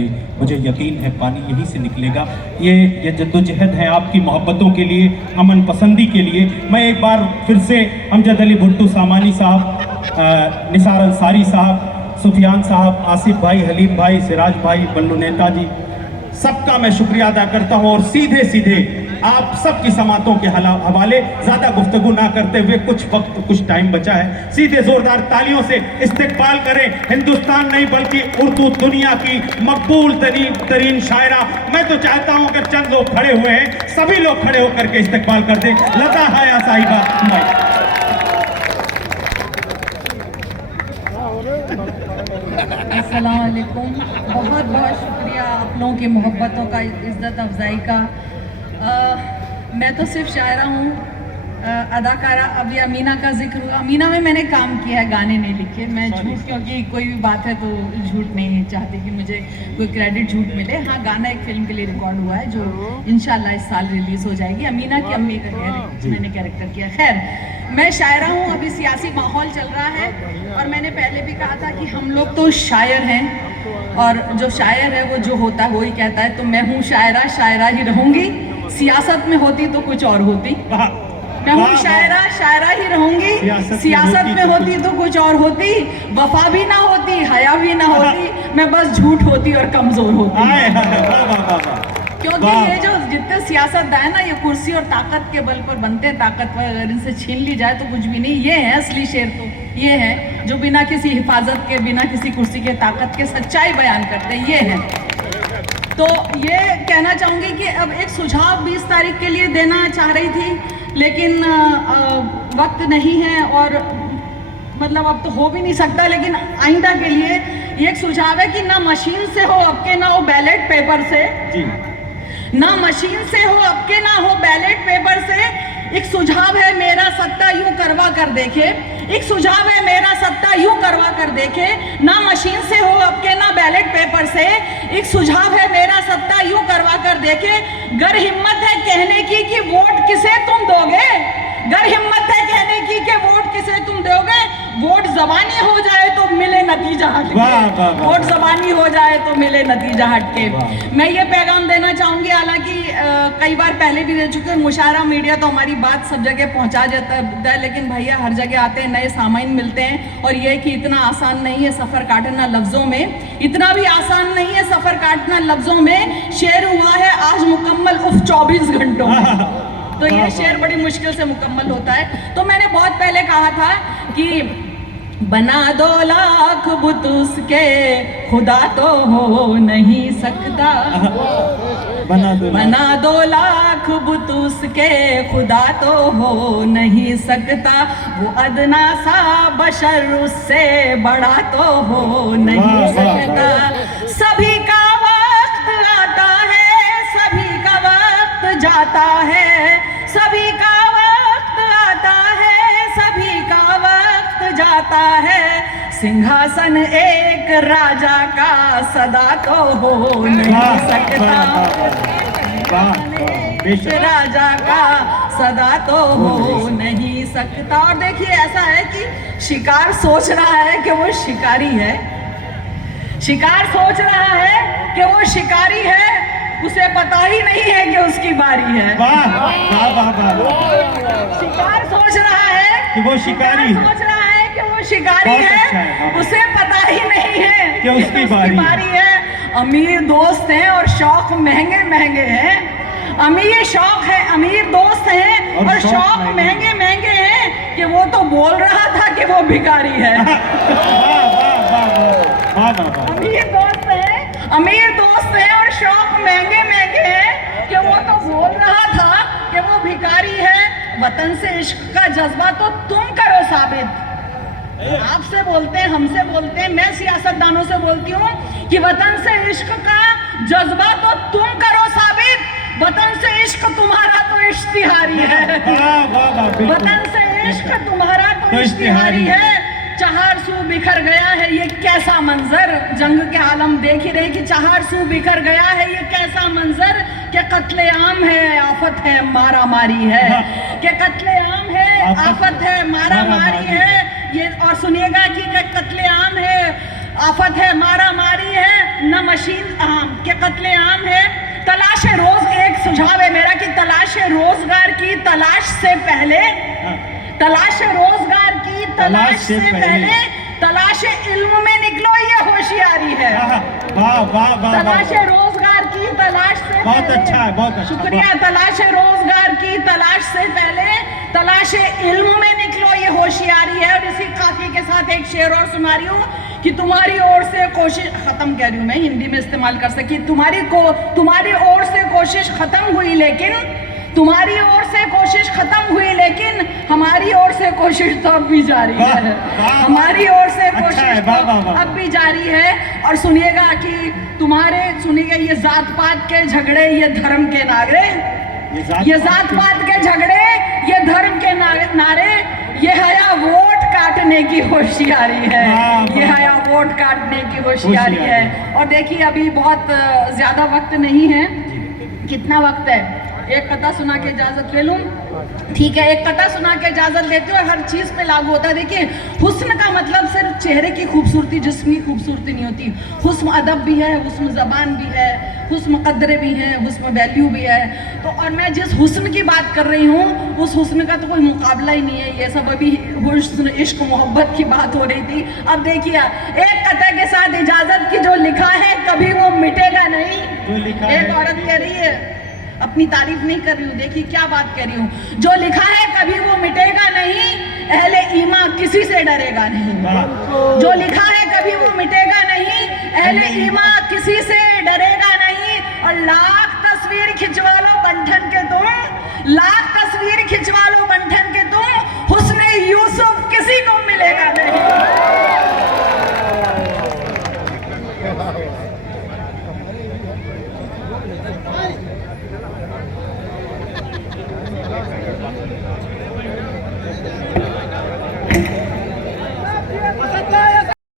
दे। मुझे यकीन है पानी यहीं से निकलेगा। ये जद्दोजहद है आपकी मोहब्बतों के लिए, अमन पसंदी के लिए। मैं एक बार फिर से अमजद अली भुट्टो सामानी साहब, निसार अंसारी साहब, सुफियान साहब, आसिफ भाई, हलीम भाई, सिराज भाई, बल्लू नेताजी, सबका मैं शुक्रिया अदा करता हूँ। और सीधे सीधे आप सबकी समातों के हवाले ज़्यादा गुफ्तगू ना करते हुए, कुछ वक्त कुछ टाइम बचा है, सीधे जोरदार तालियों से इस्तकबाल करें हिंदुस्तान नहीं बल्कि उर्दू दुनिया की मकबूल तरीन शायरा। मैं तो चाहता हूँ अगर चंद लोग खड़े हुए हैं, सभी लोग खड़े होकर के इस्तकबाल कर दें। लता हाया साहिबा। अस्सलाम वालेकुम। बहुत बहुत शुक्रिया आप लोगों की मोहब्बतों का, इज़्ज़त अफजाई का। मैं तो सिर्फ शायरा हूँ, अदाकारा। अभी अमीना का जिक्र हुआ, अमीना में मैंने काम किया है, गाने नहीं लिखे। मैं झूठ, क्योंकि कोई भी बात है तो झूठ नहीं चाहती कि मुझे कोई क्रेडिट झूठ मिले। हाँ, गाना एक फिल्म के लिए रिकॉर्ड हुआ है जो इंशाल्लाह इस साल रिलीज़ हो जाएगी। अमीना की अम्मी का मैंने कैरेक्टर किया। खैर, मैं शायरा हूँ। अभी सियासी माहौल चल रहा है और मैंने पहले भी कहा था कि हम लोग तो शायर हैं, और जो शायर है वो जो होता है वो ही कहता है। तो मैं हूँ शायरा, शायरा ही रहूँगी। सियासत में होती तो कुछ और होती। मैं हूँ शायरा, शायरा ही रहूँगी। सियासत में होती तो कुछ और होती। वफा भी ना होती, हया भी ना होती, मैं बस झूठ होती और कमज़ोर होती। क्योंकि ये जो जितने सियासतदान है ना, ये कुर्सी और ताकत के बल पर बनते हैं ताकतवर। अगर इनसे छीन ली जाए तो कुछ भी नहीं। ये है असली शेर, तो ये है जो बिना किसी हिफाजत के, बिना किसी कुर्सी के ताकत के सच्चाई बयान करते हैं। ये है। तो ये कहना चाहूँगी कि अब एक सुझाव 20 तारीख के लिए देना चाह रही थी, लेकिन वक्त नहीं है और मतलब अब तो हो भी नहीं सकता। लेकिन आइंदा के लिए ये एक सुझाव है कि ना मशीन से हो अब के, ना हो बैलेट पेपर से जी। ना मशीन से हो अब के, ना हो बैलेट पेपर से। एक सुझाव है मेरा, सत्ता यूं करवा कर देखे। एक सुझाव है मेरा, सत्ता यूं करवा कर देखे। ना मशीन से हो अब के, ना बैलेट पेपर से। एक सुझाव है मेरा, सत्ता यूं करवा कर देखे। गर हिम्मत है कहने की कि वोट किसे तुम दोगे, गर हिम्मत है कहने की कि वोट किसे तुम दोगे। वोट जबानी हो जाए तो मिले नतीजा हटके, वोट जबानी हो जाए तो मिले नतीजा हटके। मैं ये पैगाम देना चाहूँगी, हालांकि कई बार पहले भी दे चुके हैं। मुशायरा मीडिया तो हमारी बात सब जगह पहुँचा जाता है, लेकिन भैया हर जगह आते हैं, नए सामाइन मिलते हैं। और ये कि इतना आसान नहीं है सफ़र काटना लफ्ज़ों में, इतना भी आसान नहीं है सफ़र काटना लफ्ज़ों में। शेर हुआ है आज मुकम्मल 24 घंटों में, तो ये शेर बड़ी मुश्किल से मुकम्मल होता है। तो मैंने बहुत पहले कहा था कि बना 2 लाख बुत उसके, खुदा तो हो नहीं सकता। बना 2 लाख बुत उसके, खुदा तो हो नहीं सकता। वो अदना सा बशर उससे बड़ा तो हो नहीं सकता। सभी का वक्त आता है, सभी का वक्त जाता है। सभी का वक्त आता है, सभी का वक्त जाता है। सिंहासन एक राजा का सदा तो हो नहीं सकता। राजा का सदा तो हो नहीं सकता। और देखिए, ऐसा है कि शिकार सोच रहा है कि वो शिकारी है, शिकार सोच रहा है कि वो शिकारी है, उसे पता ही नहीं है कि उसकी बारी है। वाह वाह वाह वाह। शिकार सोच रहा है कि वो शिकारी है, सोच रहा है कि वो शिकारी है, उसे पता ही नहीं है कि उसकी बारी है। अमीर दोस्त हैं और शौक महंगे महंगे हैं। अमीर शौक है, अमीर दोस्त हैं और शौक महंगे महंगे हैं कि वो तो बोल रहा था कि वो भिखारी है। अमीर दोस्त है, अमीर दोस्त है और शौक महंगे महंगे हैं कि वो तो बोल रहा था कि वो भिखारी है। वतन से इश्क का जज्बा तो तुम करो साबित। आपसे बोलते हैं, हमसे बोलते हैं, मैं सियासतदानों से बोलती हूँ कि वतन से इश्क का जज्बा तो तुम करो साबित। वतन से इश्क तुम्हारा तो इश्तिहारी है। वतन से इश्क तुम्हारा तो इश्तिहारी है। चार सू बिखर गया है ये कैसा मंजर। जंग के आलम देख ही रहे कि चार सू बिखर गया है ये कैसा मंजर। कि कत्लेआम है, आफत है, मारा मारी है। कि कत्लेआम है, आफत है, मारा मारी है। ये और सुनिएगा कि कत्लेआम है, आफत है, मारा मारी है। न मशीन के कत्ले आम है। तलाश रोज, एक सुझाव है मेरा कि तलाश रोजगार की तलाश से पहले, तलाश रोजगार की तलाश से पहले तलाश इल्म में निकलो, ये होशियारी है। वाह वाह वाह, तलाश रोजगार की तलाश से बहुत पहले, अच्छा है, बहुत अच्छा, शुक्रिया। तलाश रोजगार की तलाश से पहले तलाश इल्म में निकलो, ये होशियारी है। और इसी काफी के साथ एक शेर और सुना रही हूँ कि तुम्हारी ओर से कोशिश, खत्म कह रही हूँ मैं, हिंदी में इस्तेमाल कर सकी, तुम्हारी ओर से कोशिश खत्म हुई लेकिन, तुम्हारी ओर से कोशिश खत्म हुई लेकिन हमारी ओर से कोशिश तो अब भी जारी है। हमारी ओर से कोशिश तो अब भी जारी है। और सुनिएगा कि सुनिएगा, ये जात पात के झगड़े, ये धर्म के नारे, ये जात पात के झगड़े, ये धर्म के नारे, ये हया वोट काटने की होशियारी है, ये हया वोट काटने की होशियारी है। और देखिए अभी बहुत ज्यादा वक्त नहीं है, कितना वक्त है, एक कथा सुना के इजाजत ले लूं? ठीक है, एक कथा सुना के इजाजत लेती हूँ और हर चीज पे लागू होता है। देखिए, हुस्न का मतलब सिर्फ चेहरे की खूबसूरती, जिस्मी खूबसूरती नहीं होती। हुस्न अदब भी है, हुस्न जबान भी है, हुस्न कदरे भी है, हुस्न वैल्यू भी है। तो और मैं जिस हुस्न की बात कर रही हूँ, उस हुस्न का तो कोई मुकाबला ही नहीं है। ये सब अभी हुस्न, इश्क, मोहब्बत की बात हो रही थी। अब देखिए, एक कथा के साथ इजाजत की, जो लिखा है कभी वो मिटेगा नहीं। एक औरत कह रही है, अपनी तारीफ नहीं कर रही हूँ, देखिए क्या बात कह रही हूँ, जो लिखा है कभी वो मिटेगा नहीं, अहले ईमा किसी से डरेगा नहीं। जो लिखा है कभी वो मिटेगा नहीं, अहले ईमा किसी से डरेगा नहीं। और लाख तस्वीर खिंचवा